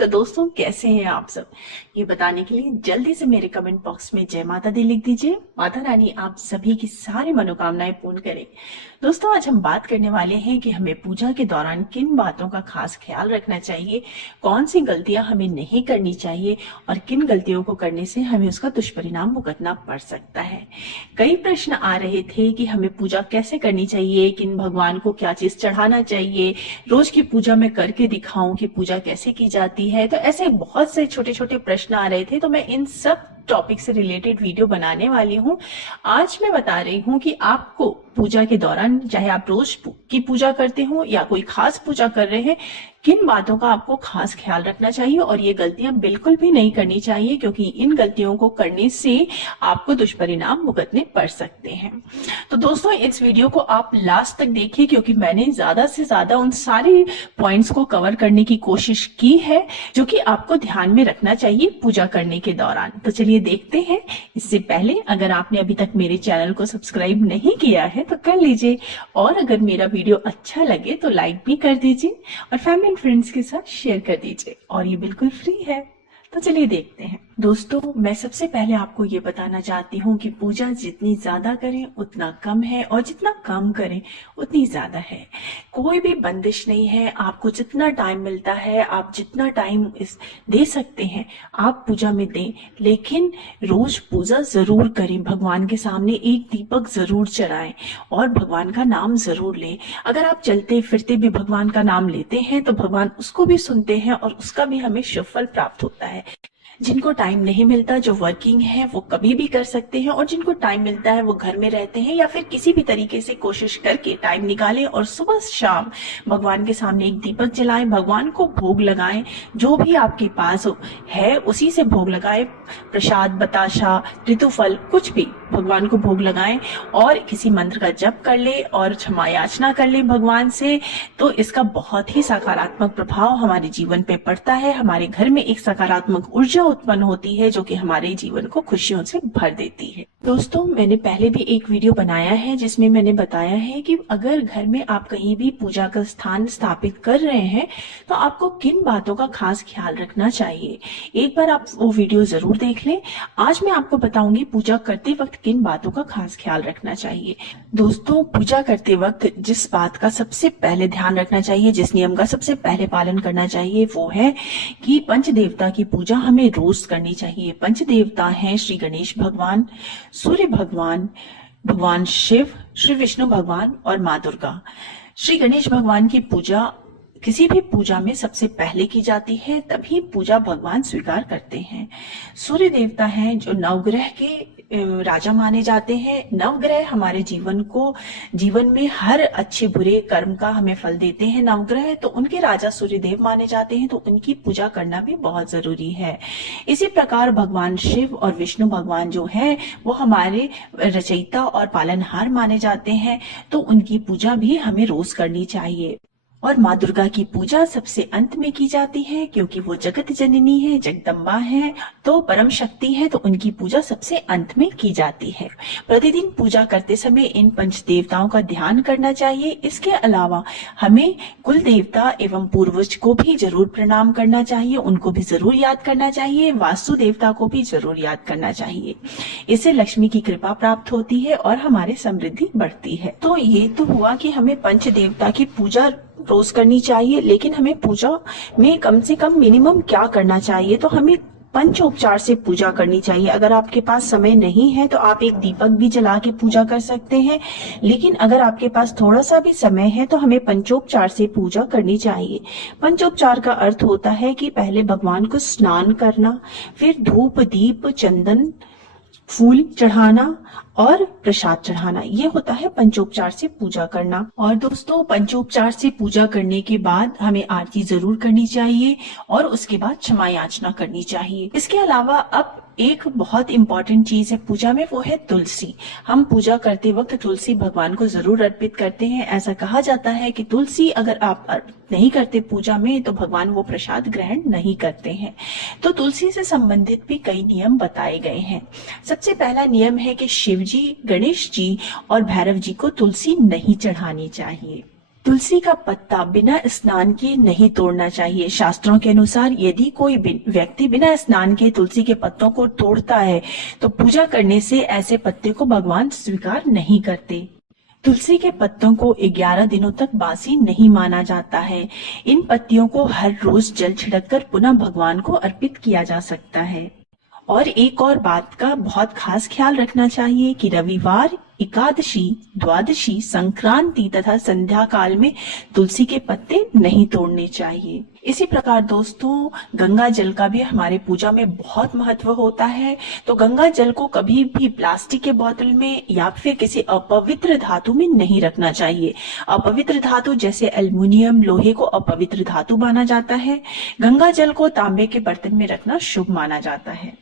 तो दोस्तों कैसे हैं आप सब, ये बताने के लिए जल्दी से मेरे कमेंट बॉक्स में जय माता दी लिख दीजिए। माता रानी आप सभी की सारी मनोकामनाएं पूर्ण करे। दोस्तों आज हम बात करने वाले हैं कि हमें पूजा के दौरान किन बातों का खास ख्याल रखना चाहिए, कौन सी गलतियां हमें नहीं करनी चाहिए और किन गलतियों को करने से हमें उसका दुष्परिणाम भुगतना पड़ सकता है। कई प्रश्न आ रहे थे कि हमें पूजा कैसे करनी चाहिए, किन भगवान को क्या चीज चढ़ाना चाहिए, रोज की पूजा में करके दिखाऊं कि पूजा कैसे की जाती है। तो ऐसे बहुत से छोटे छोटे प्रश्न आ रहे थे, तो मैं इन सब टॉपिक से रिलेटेड वीडियो बनाने वाली हूँ। आज मैं बता रही हूँ कि आपको पूजा के दौरान, चाहे आप रोज की पूजा करते हो या कोई खास पूजा कर रहे हैं, किन बातों का आपको खास ख्याल रखना चाहिए और ये गलतियां बिल्कुल भी नहीं करनी चाहिए, क्योंकि इन गलतियों को करने से आपको दुष्परिणाम भुगतने पड़ सकते हैं। तो दोस्तों इस वीडियो को आप लास्ट तक देखिए, क्योंकि मैंने ज्यादा से ज्यादा उन सारे पॉइंट्स को कवर करने की कोशिश की है जो कि आपको ध्यान में रखना चाहिए पूजा करने के दौरान। तो चलिए देखते हैं। इससे पहले अगर आपने अभी तक मेरे चैनल को सब्सक्राइब नहीं किया है तो कर लीजिए, और अगर मेरा वीडियो अच्छा लगे तो लाइक भी कर दीजिए और फैमिली एंड फ्रेंड्स के साथ शेयर कर दीजिए, और ये बिल्कुल फ्री है। तो चलिए देखते हैं। दोस्तों मैं सबसे पहले आपको ये बताना चाहती हूँ कि पूजा जितनी ज्यादा करें उतना कम है, और जितना कम करें उतनी ज्यादा है। कोई भी बंदिश नहीं है, आपको जितना टाइम मिलता है आप जितना टाइम दे सकते हैं आप पूजा में दें, लेकिन रोज पूजा जरूर करें। भगवान के सामने एक दीपक जरूर चढ़ाएं और भगवान का नाम जरूर लें। अगर आप चलते फिरते भी भगवान का नाम लेते हैं तो भगवान उसको भी सुनते हैं और उसका भी हमें शुभ फल प्राप्त होता है। जिनको टाइम नहीं मिलता, जो वर्किंग है, वो कभी भी कर सकते हैं, और जिनको टाइम मिलता है वो घर में रहते हैं या फिर किसी भी तरीके से कोशिश करके टाइम निकालें और सुबह शाम भगवान के सामने एक दीपक जलाएं, भगवान को भोग लगाएं। जो भी आपके पास है उसी से भोग लगाएं, प्रसाद, बताशा, ऋतुफल, कुछ भी भगवान को भोग लगाएं और किसी मंत्र का जप कर ले और क्षमा याचना कर ले भगवान से। तो इसका बहुत ही सकारात्मक प्रभाव हमारे जीवन पे पड़ता है। हमारे घर में एक सकारात्मक ऊर्जा उत्पन्न होती है जो कि हमारे जीवन को खुशियों से भर देती है। दोस्तों मैंने पहले भी एक वीडियो बनाया है जिसमें मैंने बताया है कि अगर घर में आप कहीं भी पूजा का स्थान स्थापित कर रहे हैं तो आपको किन बातों का खास ख्याल रखना चाहिए। एक बार आप वो वीडियो जरूर देख लें। आज मैं आपको बताऊंगी पूजा करते वक्त किन बातों का खास ख्याल रखना चाहिए। दोस्तों पूजा करते वक्त जिस बात का सबसे पहले ध्यान रखना चाहिए, जिस नियम का सबसे पहले पालन करना चाहिए, वो है कि पंच देवता की पूजा हमें रोज करनी चाहिए। पंच देवता हैं श्री गणेश भगवान, सूर्य भगवान, भगवान शिव, श्री विष्णु भगवान और माँ दुर्गा। श्री गणेश भगवान की पूजा किसी भी पूजा में सबसे पहले की जाती है, तभी पूजा भगवान स्वीकार करते हैं। सूर्य देवता हैं जो नवग्रह के राजा माने जाते हैं। नवग्रह हमारे जीवन में हर अच्छे बुरे कर्म का हमें फल देते हैं नवग्रह, तो उनके राजा सूर्य देव माने जाते हैं, तो उनकी पूजा करना भी बहुत जरूरी है। इसी प्रकार भगवान शिव और विष्णु भगवान जो है वो हमारे रचयिता और पालनहार माने जाते हैं, तो उनकी पूजा भी हमें रोज करनी चाहिए। और माँ दुर्गा की पूजा सबसे अंत में की जाती है, क्योंकि वो जगत जननी है, जगदम्बा है, तो परम शक्ति है, तो उनकी पूजा सबसे अंत में की जाती है। प्रतिदिन पूजा करते समय इन पंच देवताओं का ध्यान करना चाहिए। इसके अलावा हमें कुल देवता एवं पूर्वज को भी जरूर प्रणाम करना चाहिए, उनको भी जरूर याद करना चाहिए। वास्तु देवता को भी जरूर याद करना चाहिए। इससे लक्ष्मी की कृपा प्राप्त होती है और हमारी समृद्धि बढ़ती है। तो ये तो हुआ कि हमें पंच देवता की पूजा रोज करनी चाहिए, लेकिन हमें पूजा में कम से कम मिनिमम क्या करना चाहिए, तो हमें पंचोपचार से पूजा करनी चाहिए। अगर आपके पास समय नहीं है तो आप एक दीपक भी जला के पूजा कर सकते हैं, लेकिन अगर आपके पास थोड़ा सा भी समय है तो हमें पंचोपचार से पूजा करनी चाहिए। पंचोपचार का अर्थ होता है कि पहले भगवान को स्नान करना, फिर धूप, दीप, चंदन, फूल चढ़ाना और प्रसाद चढ़ाना, ये होता है पंचोपचार से पूजा करना। और दोस्तों पंचोपचार से पूजा करने के बाद हमें आरती जरूर करनी चाहिए और उसके बाद क्षमा याचना करनी चाहिए। इसके अलावा अब एक बहुत इंपॉर्टेंट चीज है पूजा में, वो है तुलसी। हम पूजा करते वक्त तुलसी भगवान को जरूर अर्पित करते हैं। ऐसा कहा जाता है कि तुलसी अगर आप नहीं करते पूजा में तो भगवान वो प्रसाद ग्रहण नहीं करते हैं। तो तुलसी से संबंधित भी कई नियम बताए गए हैं। सबसे पहला नियम है कि शिव जी, गणेश जी और भैरव जी को तुलसी नहीं चढ़ानी चाहिए। तुलसी का पत्ता बिना स्नान किए नहीं तोड़ना चाहिए। शास्त्रों के अनुसार यदि कोई व्यक्ति बिना स्नान के तुलसी के पत्तों को तोड़ता है तो पूजा करने से ऐसे पत्ते को भगवान स्वीकार नहीं करते। तुलसी के पत्तों को 11 दिनों तक बासी नहीं माना जाता है। इन पत्तियों को हर रोज जल छिड़ककर पुनः भगवान को अर्पित किया जा सकता है। और एक और बात का बहुत खास ख्याल रखना चाहिए कि रविवार, एकादशी, द्वादशी, संक्रांति तथा संध्या काल में तुलसी के पत्ते नहीं तोड़ने चाहिए। इसी प्रकार दोस्तों, गंगा जल का भी हमारे पूजा में बहुत महत्व होता है। तो गंगा जल को कभी भी प्लास्टिक के बोतल में या फिर किसी अपवित्र धातु में नहीं रखना चाहिए। अपवित्र धातु जैसे एल्युमिनियम, लोहे को अपवित्र धातु माना जाता है। गंगा जल को तांबे के बर्तन में रखना शुभ माना जाता है।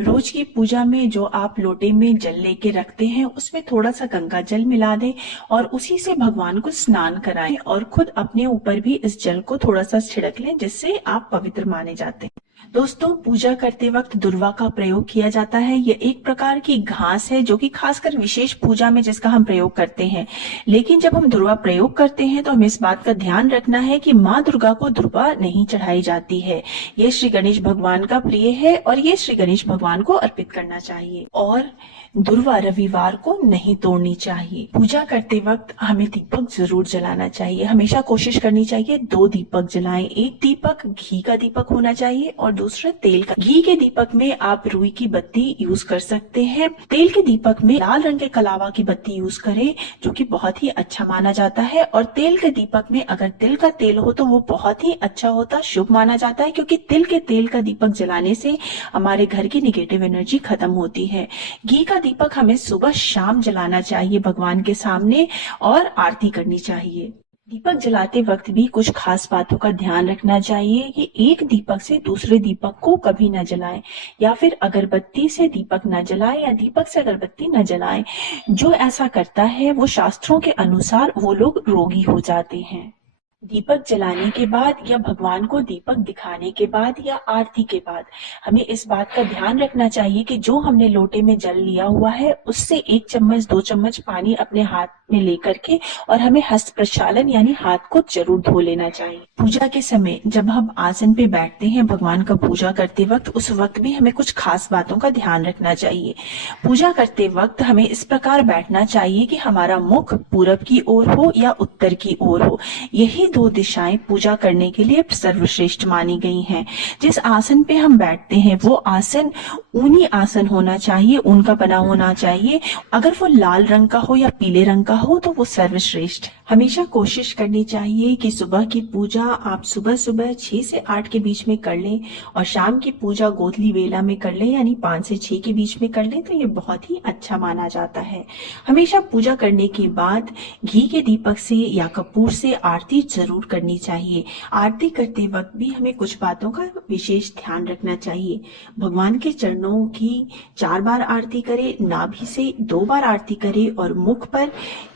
रोज की पूजा में जो आप लोटे में जल लेके रखते हैं उसमें थोड़ा सा गंगा जल मिला दें और उसी से भगवान को स्नान कराएं और खुद अपने ऊपर भी इस जल को थोड़ा सा छिड़क लें, जिससे आप पवित्र माने जाते हैं। दोस्तों, पूजा करते वक्त दुर्वा का प्रयोग किया जाता है। यह एक प्रकार की घास है जो कि खासकर विशेष पूजा में जिसका हम प्रयोग करते हैं। लेकिन जब हम दुर्वा प्रयोग करते हैं तो हमें इस बात का ध्यान रखना है कि माँ दुर्गा को दुर्वा नहीं चढ़ाई जाती है। ये श्री गणेश भगवान का प्रिय है और ये श्री गणेश भगवान को अर्पित करना चाहिए। और दुर्वा रविवार को नहीं तोड़नी चाहिए। पूजा करते वक्त हमें दीपक जरूर जलाना चाहिए। हमेशा कोशिश करनी चाहिए 2 दीपक जलाएं। एक दीपक घी का दीपक होना चाहिए और दूसरा तेल का। घी के दीपक में आप रुई की बत्ती यूज कर सकते हैं। तेल के दीपक में लाल रंग के कलावा की बत्ती यूज करें, जो कि बहुत ही अच्छा माना जाता है। और तेल के दीपक में अगर तिल का तेल हो तो वो बहुत ही अच्छा होता, शुभ माना जाता है, क्योंकि तिल के तेल का दीपक जलाने से हमारे घर की निगेटिव एनर्जी खत्म होती है। घी का दीपक हमें सुबह शाम जलाना चाहिए भगवान के सामने और आरती करनी चाहिए। दीपक जलाते वक्त भी कुछ खास बातों का ध्यान रखना चाहिए कि एक दीपक से दूसरे दीपक को कभी न जलाएं, या फिर अगरबत्ती से दीपक न जलाएं या दीपक से अगरबत्ती न जलाएं। जो ऐसा करता है वो शास्त्रों के अनुसार वो लोग रोगी हो जाते हैं। दीपक जलाने के बाद या भगवान को दीपक दिखाने के बाद या आरती के बाद हमें इस बात का ध्यान रखना चाहिए कि जो हमने लोटे में जल लिया हुआ है उससे 1 चम्मच 2 चम्मच पानी अपने हाथ में लेकर के और हमें हस्त प्रक्षालन यानी हाथ को जरूर धो लेना चाहिए। पूजा के समय जब हम आसन पे बैठते हैं भगवान का पूजा करते वक्त, उस वक्त भी हमें कुछ खास बातों का ध्यान रखना चाहिए। पूजा करते वक्त हमें इस प्रकार बैठना चाहिए कि हमारा मुख पूरब की ओर हो या उत्तर की ओर हो। यही 2 दिशाएं पूजा करने के लिए सर्वश्रेष्ठ मानी गई हैं। जिस आसन पे हम बैठते हैं वो आसन ऊनी आसन होना चाहिए, ऊन का बना होना चाहिए। अगर वो लाल रंग का हो या पीले रंग का हो तो वो सर्वश्रेष्ठ। हमेशा कोशिश करनी चाहिए कि सुबह की पूजा आप सुबह 6 से 8 के बीच में कर लें और शाम की पूजा गोधली वेला में कर लें, यानी 5 से 6 के बीच में कर लें, तो ये बहुत ही अच्छा माना जाता है। हमेशा पूजा करने के बाद घी के दीपक से या कपूर से आरती जरूर करनी चाहिए। आरती करते वक्त भी हमें कुछ बातों का विशेष ध्यान रखना चाहिए। भगवान के चरणों की 4 बार आरती करें, नाभि से 2 बार आरती करें और मुख पर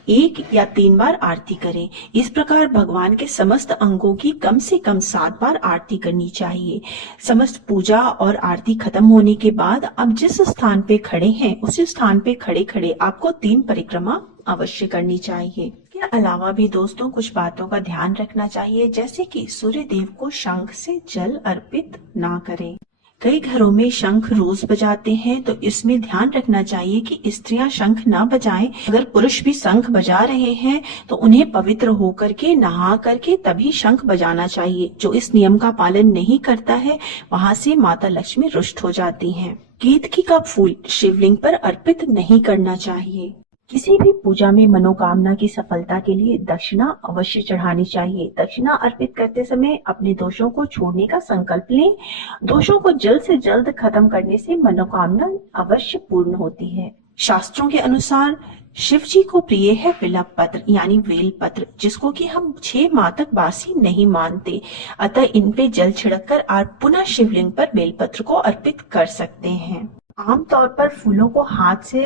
1 या 3 बार आरती करें। इस प्रकार भगवान के समस्त अंगों की कम से कम 7 बार आरती करनी चाहिए। समस्त पूजा और आरती खत्म होने के बाद आप जिस स्थान पे खड़े हैं उसी स्थान पे खड़े खड़े आपको 3 परिक्रमा अवश्य करनी चाहिए। के अलावा भी दोस्तों कुछ बातों का ध्यान रखना चाहिए, जैसे कि सूर्य देव को शंख से जल अर्पित ना करें। कई घरों में शंख रोज बजाते हैं, तो इसमें ध्यान रखना चाहिए कि स्त्रियां शंख ना बजाएं। अगर पुरुष भी शंख बजा रहे हैं तो उन्हें पवित्र होकर के नहा करके तभी शंख बजाना चाहिए। जो इस नियम का पालन नहीं करता है वहां से माता लक्ष्मी रुष्ट हो जाती हैं। केतकी का फूल शिवलिंग पर अर्पित नहीं करना चाहिए। किसी भी पूजा में मनोकामना की सफलता के लिए दक्षिणा अवश्य चढ़ानी चाहिए। दक्षिणा अर्पित करते समय अपने दोषों को छोड़ने का संकल्प लें। दोषों को जल्द से जल्द खत्म करने से मनोकामना अवश्य पूर्ण होती है। शास्त्रों के अनुसार शिव जी को प्रिय है बिल्व पत्र यानी बेल पत्र, जिसको कि हम 6 माह तक बासी नहीं मानते। अतः इन पे जल छिड़ककर आप पुनः शिवलिंग पर बेल पत्र को अर्पित कर सकते हैं। आमतौर पर फूलों को हाथ से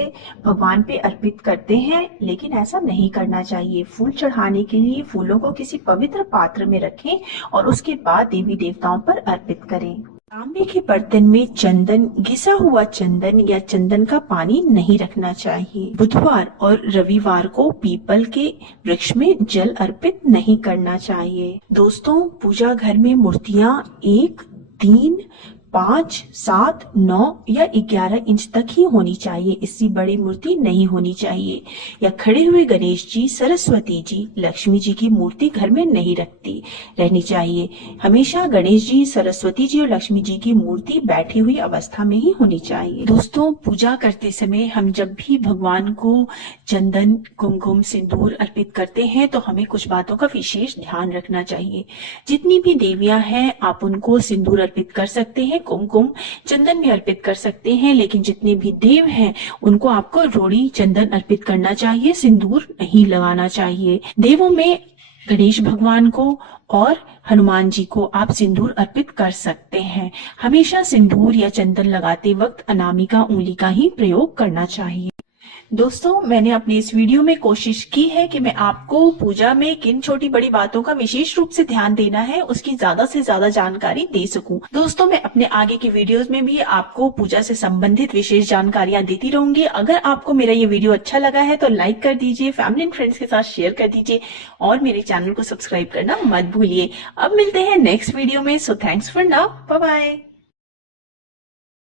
भगवान पे अर्पित करते हैं, लेकिन ऐसा नहीं करना चाहिए। फूल चढ़ाने के लिए फूलों को किसी पवित्र पात्र में रखें और उसके बाद देवी देवताओं पर अर्पित करें। काम तांबे के बर्तन में चंदन, घिसा हुआ चंदन या चंदन का पानी नहीं रखना चाहिए। बुधवार और रविवार को पीपल के वृक्ष में जल अर्पित नहीं करना चाहिए। दोस्तों, पूजा घर में मूर्तियां 1, 3, 5, 7, 9 या 11 इंच तक ही होनी चाहिए। इससे बड़ी मूर्ति नहीं होनी चाहिए। या खड़े हुए गणेश जी, सरस्वती जी, लक्ष्मी जी की मूर्ति घर में नहीं रहनी चाहिए। हमेशा गणेश जी, सरस्वती जी और लक्ष्मी जी की मूर्ति बैठी हुई अवस्था में ही होनी चाहिए। दोस्तों, पूजा करते समय हम जब भी भगवान को चंदन, कुमकुम, सिंदूर अर्पित करते हैं तो हमें कुछ बातों का विशेष ध्यान रखना चाहिए। जितनी भी देवियां हैं आप उनको सिंदूर अर्पित कर सकते हैं, कुमकुम, चंदन भी अर्पित कर सकते हैं, लेकिन जितने भी देव हैं उनको आपको रोड़ी चंदन अर्पित करना चाहिए, सिंदूर नहीं लगाना चाहिए। देवों में गणेश भगवान को और हनुमान जी को आप सिंदूर अर्पित कर सकते हैं। हमेशा सिंदूर या चंदन लगाते वक्त अनामिका उंगली का ही प्रयोग करना चाहिए। दोस्तों, मैंने अपनी इस वीडियो में कोशिश की है कि मैं आपको पूजा में किन छोटी बड़ी बातों का विशेष रूप से ध्यान देना है उसकी ज्यादा से ज्यादा जानकारी दे सकूं। दोस्तों, मैं अपने आगे की वीडियोस में भी आपको पूजा से संबंधित विशेष जानकारियां देती रहूंगी। अगर आपको मेरा ये वीडियो अच्छा लगा है तो लाइक कर दीजिए, फैमिली एंड फ्रेंड्स के साथ शेयर कर दीजिए और मेरे चैनल को सब्सक्राइब करना मत भूलिए। अब मिलते हैं नेक्स्ट वीडियो में। So thanks for now, bye bye.